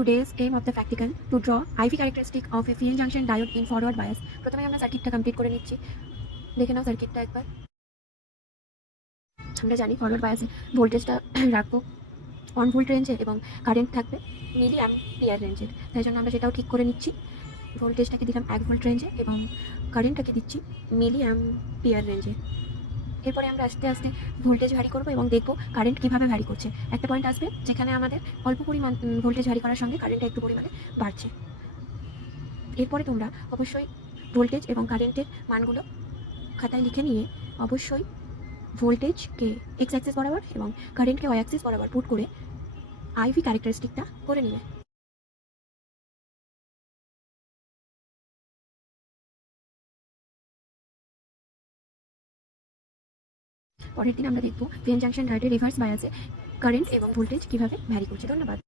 Today's aim of the practical to draw IV characteristic of a PN junction diode in forward bias. প্রথমে আমরা সার্কিটটা complete করে নিচ্ছি। দেখে নাও সার্কিটটা একবার। আমরা জানি ফরওয়ার্ড বায়াসে ভোল্টেজটা রাখবো 1 ভোল্ট রেঞ্জে এবং কারেন্ট থাকবে মিলি অ্যাম্পিয়ার রেঞ্জের। তাই জন্য আমরা সেটাও ঠিক করে নিচ্ছি। ভোল্টেজটাকে দিলাম 1 ভোল্ট রেঞ্জে এবং কারেন্টটাকে দিচ্ছি মিলি অ্যাম্পিয়ার রেঞ্জে। এরপরে আমরা আস্তে আস্তে ভোল্টেজ ভ্যারি করবো এবং দেখবো কারেন্ট কীভাবে ভ্যারি করছে। একটা পয়েন্ট আসবে যেখানে আমাদের অল্প পরিমাণ ভোল্টেজ ভ্যারি করার সঙ্গে কারেন্টটা একটু পরিমাণে বাড়ছে। এরপরে তোমরা অবশ্যই ভোল্টেজ এবং কারেন্টের মানগুলো খাতায় লিখে নিয়ে অবশ্যই ভোল্টেজকে এক্স অ্যাক্সিস বরাবর এবং কারেন্টকে ওয়াই অ্যাক্সিস বরাবর পুট করে আইভি ক্যারেক্টারিস্টিকটা করে নিবে। পরের দিন আমরা দেখব পিএন জাংশন ডায়োডের রিভার্স বায়াসে কারেন্ট এবং ভোল্টেজ কীভাবে ভ্যারি করছে। ধন্যবাদ।